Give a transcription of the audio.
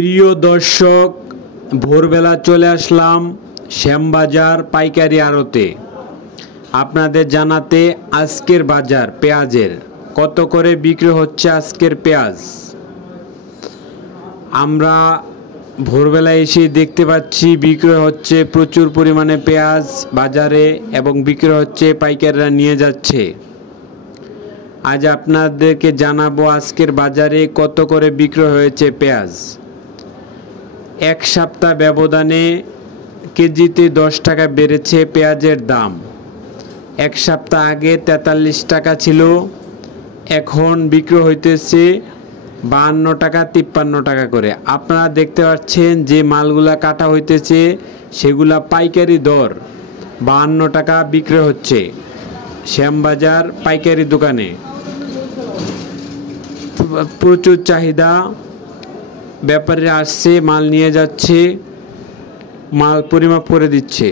প্রিয় দর্শক, ভোরবেলা চলে আসলাম শ্যামবাজার পাইকারি আড়তে আপনাদের জানাতে আজকের বাজার পেঁয়াজের কত করে বিক্রি হচ্ছে। আজকের পেঁয়াজ আমরা ভোরবেলা এসে দেখতে পাচ্ছি বিক্রি হচ্ছে প্রচুর পরিমাণে পেঁয়াজ বাজারে এবং বিক্রি হচ্ছে, পাইকাররা নিয়ে যাচ্ছে। আজ আপনাদেরকে জানাবো আজকের বাজারে কত করে বিক্রি হয়েছে পেঁয়াজ। এক সপ্তাহ ব্যবধানে কেজিতে 10 টাকা বেড়েছে পেঁয়াজের দাম। এক সপ্তাহ আগে 43 টাকা ছিল, এখন বিক্রি হইতেছে 52 টাকা 53 টাকা করে। আপনারা দেখতে পাচ্ছেন যে মালগুলা কাটা হইতেছে সেগুলা পাইকারি দর 52 টাকা বিক্রি হচ্ছে শ্যামবাজার পাইকারি দোকানে। প্রচুর চাহিদা, ব্যাপারীরা আসছে, মাল নিয়ে যাচ্ছে, মাল পরিমাপ করে দিচ্ছে।